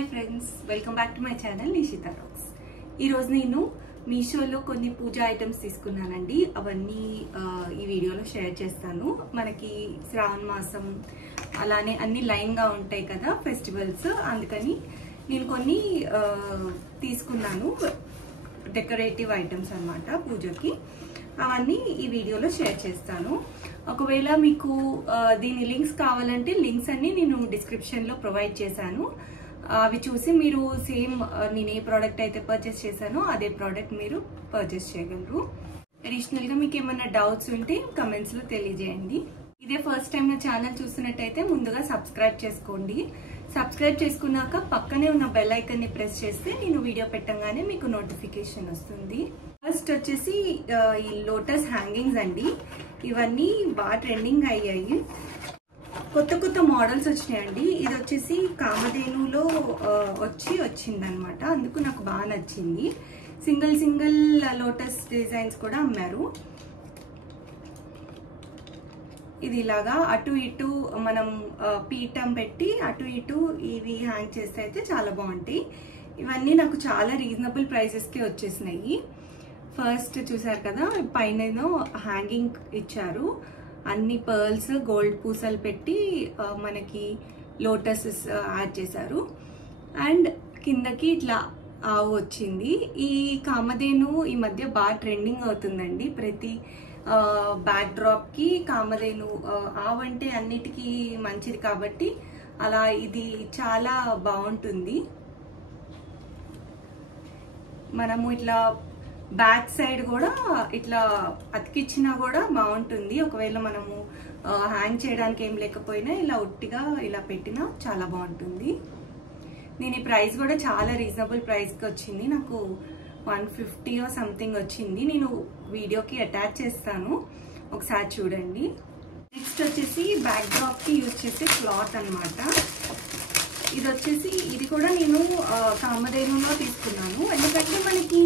Hi friends, welcome back to my channel Nishita talks. ఈరోజు నేను మీషోలో కొన్ని పూజా ఐటమ్స్ తీసుకున్నానండి. అవన్నీ ఈ వీడియోలో షేర్ చేస్తాను. మనకి శ్రావణ మాసం అలానే అన్ని లైన్గా ఉంటాయి కదా ఫెస్టివల్స్, అందుకని నేను కొన్ని తీసుకున్నాను. డెకరేటివ్ ఐటమ్స్ అన్నమాట పూజకి. అవన్నీ ఈ వీడియోలో షేర్ చేస్తాను. ఒకవేళ మీకు దీని లింక్స్ కావాలంటే లింక్స్ అన్ని నేను డిస్క్రిప్షన్లో ప్రొవైడ్ చేశాను. అవి చూసి మీరు సేమ్ నేను ఏ ప్రోడక్ట్ అయితే పర్చేస్ చేశానో అదే ప్రోడక్ట్ మీరు పర్చేస్ చేయగలరు. అడిషనల్గా మీకు ఏమైనా డౌట్స్ ఉంటే కమెంట్స్లో తెలియజేయండి. ఇదే ఫస్ట్ టైం నా ఛానల్ చూసినట్టయితే ముందుగా సబ్స్క్రైబ్ చేసుకోండి. సబ్స్క్రైబ్ చేసుకున్నాక పక్కనే ఉన్న బెల్ ఐకాన్ని ప్రెస్ చేస్తే నేను వీడియో పెట్టగానే మీకు నోటిఫికేషన్ వస్తుంది. ఫస్ట్ వచ్చేసి ఈ లోటస్ హ్యాంగింగ్స్ అండి. ఇవన్నీ బాగా ట్రెండింగ్ అయ్యాయి. కొత్త కొత్త మోడల్స్ వచ్చినాయండి. ఇది వచ్చేసి కామధేనులో వచ్చిందనమాట. అందుకు నాకు బాగా నచ్చింది. సింగిల్ సింగిల్ లోటస్ డిజైన్స్ కూడా అమ్మారు. ఇది ఇలాగా అటు ఇటు మనం పీఠం పెట్టి అటు ఇటు ఇవి హ్యాంగ్ చేస్తే అయితే చాలా బాగుంటాయి. ఇవన్నీ నాకు చాలా రీజనబుల్ ప్రైసెస్కి వచ్చేసినాయి. ఫస్ట్ చూసారు కదా, పైన హ్యాంగింగ్ ఇచ్చారు. అన్ని పర్ల్స్ గోల్డ్ పూసలు పెట్టి మనకి లోటస్ యాడ్ చేశారు. అండ్ కిందకి ఇట్లా ఆవు వచ్చింది. ఈ కామధేను ఈ మధ్య బాగా ట్రెండింగ్ అవుతుందండి. ప్రతి బ్యాక్ డ్రాప్ కి కామధేను ఆవు అంటే అన్నిటికీ మంచిది కాబట్టి అలా ఇది చాలా బాగుంటుంది. మనము ఇట్లా బ్యాక్ సైడ్ కూడా ఇట్లా అతికిచ్చినా కూడా బాగుంటుంది. ఒకవేళ మనము హ్యాంగ్ చేయడానికి ఏం లేకపోయినా ఇలా ఒట్టిగా ఇలా పెట్టినా చాలా బాగుంటుంది. నేను ఈ ప్రైస్ కూడా చాలా రీజనబుల్ ప్రైస్కి వచ్చింది. నాకు 150 సంథింగ్ వచ్చింది. నేను వీడియోకి అటాచ్ చేస్తాను, ఒకసారి చూడండి. నెక్స్ట్ వచ్చేసి బ్యాక్ డ్రాప్కి యూజ్ చేసే క్లాత్ అనమాట. ఇది వచ్చేసి ఇది కూడా నేను కామధేనులో తీసుకున్నాను. ఎందుకంటే మనకి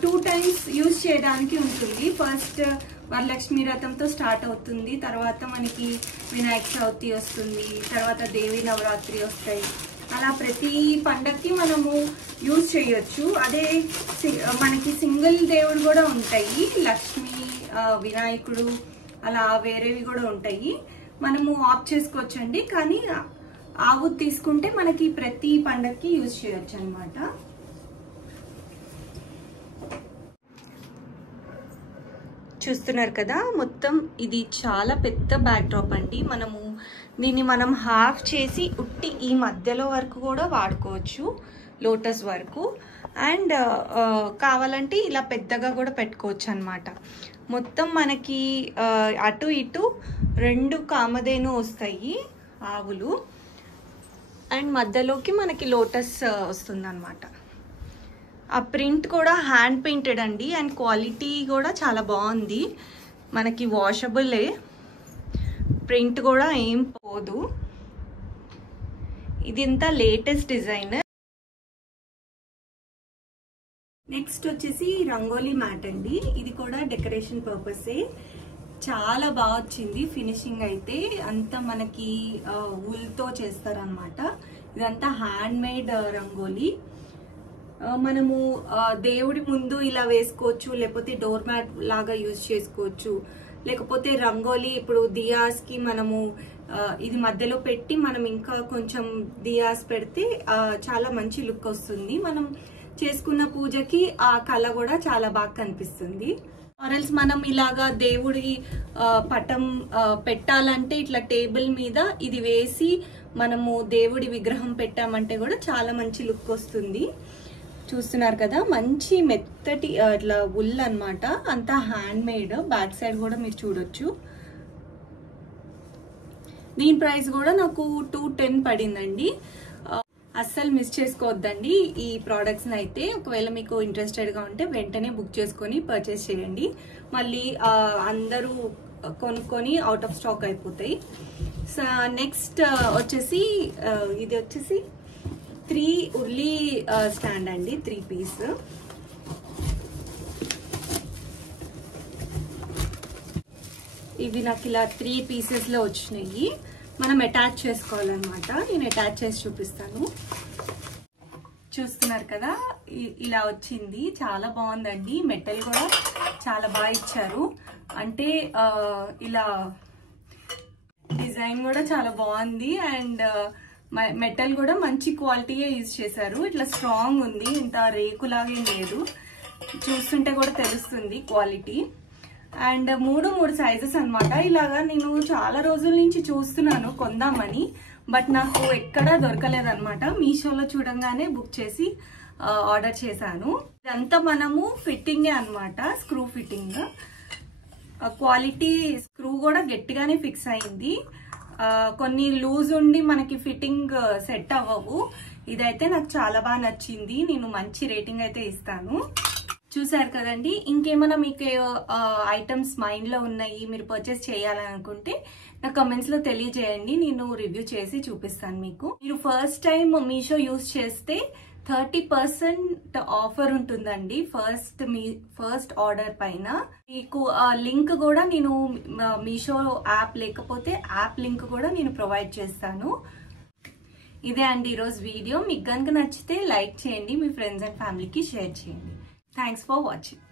2 టైమ్స్ యూజ్ చేయడానికి ఉంటుంది. ఫస్ట్ వరలక్ష్మి వ్రతంతో స్టార్ట్ అవుతుంది, తర్వాత మనకి వినాయక చవితి వస్తుంది, తర్వాత దేవి నవరాత్రి వస్తాయి. అలా ప్రతి పండగకి మనము యూజ్ చేయొచ్చు. అదే మనకి సింగిల్ దేవుడు కూడా ఉంటాయి, లక్ష్మి వినాయకుడు అలా వేరేవి కూడా ఉంటాయి. మనము ఆఫ్ చేసుకోవచ్చండి. కానీ ఆవు తీసుకుంటే మనకి ప్రతి పండగకి యూజ్ చేయొచ్చు అనమాట. చూస్తున్నారు కదా, మొత్తం ఇది చాలా పెద్ద బ్యాక్ డ్రాప్ అండి. దీన్ని మనం హాఫ్ చేసి ఉట్టి ఈ మధ్యలో వరకు కూడా వాడుకోవచ్చు, లోటస్ వరకు. అండ్ కావాలంటే ఇలా పెద్దగా కూడా పెట్టుకోవచ్చు అనమాట. మొత్తం మనకి అటు ఇటు 2 కామధేను వస్తాయి ఆవులు. అండ్ మధ్యలోకి మనకి లోటస్ వస్తుంది అనమాట. ఆ ప్రింట్ కూడా హ్యాండ్ పెయింటెడ్ అండి. అండ్ క్వాలిటీ కూడా చాలా బాగుంది. మనకి వాషబులే, ప్రింట్ కూడా ఏం పోదు. ఇది ఇంత లేటెస్ట్ డిజైన్. నెక్స్ట్ వచ్చేసి రంగోలీ మ్యాట్ అండి. ఇది కూడా డెకరేషన్ పర్పసే. చాలా బాగా వచ్చింది ఫినిషింగ్ అయితే. అంతా మనకి వుల్తో చేస్తారనమాట. ఇదంతా హ్యాండ్ మేడ్ రంగోలీ. మనము దేవుడి ముందు ఇలా వేసుకోవచ్చు, లేకపోతే డోర్ మ్యాట్ లాగా యూజ్ చేసుకోవచ్చు, లేకపోతే రంగోలీ ఇప్పుడు దియాస్ కి మనము ఇది మధ్యలో పెట్టి మనం ఇంకా కొంచెం దియాస్ పెడితే చాలా మంచి లుక్ వస్తుంది. మనం చేసుకున్న పూజకి ఆ కళ కూడా చాలా బాగా కనిపిస్తుంది. ఆర్ఎల్స్ మనం ఇలాగా దేవుడి పటం పెట్టాలంటే ఇట్లా టేబుల్ మీద ఇది వేసి మనము దేవుడి విగ్రహం పెట్టామంటే కూడా చాలా మంచి లుక్ వస్తుంది. చూస్తున్నారు కదా, మంచి మెత్తటి ఇట్లా వుల్ అనమాట. అంతా హ్యాండ్ మేడ్. బ్యాక్ సైడ్ కూడా మీరు చూడొచ్చు. దీని ప్రైస్ కూడా నాకు 210 పడిందండి. అస్సలు మిస్ చేసుకోవద్దండి ఈ ప్రోడక్ట్స్ని అయితే. ఒకవేళ మీకు ఇంట్రెస్టెడ్గా ఉంటే వెంటనే బుక్ చేసుకొని పర్చేస్ చేయండి. మళ్ళీ అందరూ కొనుక్కొని అవుట్ ఆఫ్ స్టాక్ అయిపోతాయి. సో నెక్స్ట్ వచ్చేసి ఇది వచ్చేసి 3 ఉర్లీ స్టాండ్ అండి, 3 పీస్. ఇవి నాకు ఇలా 3 పీసెస్లో వచ్చినాయి. మనం అటాచ్ చేసుకోవాలన్నమాట. నేను అటాచ్ చేసి చూపిస్తాను. చూస్తున్నారు కదా, ఇలా వచ్చింది. చాలా బాగుందండి. మెటల్ కూడా చాలా బాగా ఇచ్చారు. అంటే ఇలా డిజైన్ కూడా చాలా బాగుంది. అండ్ మెటల్ కూడా మంచి క్వాలిటీయే యూజ్ చేశారు. ఇట్లా స్ట్రాంగ్ ఉంది, ఇంత రేకులాగే లేదు. చూస్తుంటే కూడా తెలుస్తుంది క్వాలిటీ. అండ్ మూడు సైజెస్ అన్నమాట. ఇలాగా నేను చాలా రోజుల నుంచి చూస్తున్నాను కొందామని, బట్ నాకు ఎక్కడా దొరకలేదన్నమాట. మీషోలో చూడంగానే బుక్ చేసి ఆర్డర్ చేశాను. ఇదంతా మనము ఫిట్టింగే అన్నమాట, స్క్రూ ఫిట్టింగ్. క్వాలిటీ స్క్రూ కూడా గట్టిగానే ఫిక్స్ అయింది. కొన్ని లూజ్ ఉండి మనకి ఫిట్టింగ్ సెట్ అవ్వవు. ఇదైతే నాకు చాలా బాగా నచ్చింది. నేను మంచి రేటింగ్ అయితే ఇస్తాను. చూసారు కదండి. ఇంకేమైనా మీకు ఐటమ్స్ మైండ్ లో ఉన్నాయి, మీరు పర్చేస్ చేయాలని అనుకుంటే నా కమెంట్స్ లో తెలియజేయండి. నేను రివ్యూ చేసి చూపిస్తాను మీకు. మీరు ఫస్ట్ టైం మీషో యూజ్ చేస్తే 30% ఆఫర్ ఉంటుందండి ఫస్ట్ ఆర్డర్ పైన. మీకు లింక్ కూడా నేను మీషో యాప్ లేకపోతే యాప్ లింక్ కూడా నేను ప్రొవైడ్ చేస్తాను. ఇదే అండి ఈరోజు వీడియో. మీకు కనుక నచ్చితే లైక్ చేయండి, మీ ఫ్రెండ్స్ అండ్ ఫ్యామిలీకి షేర్ చేయండి. Thanks for watching.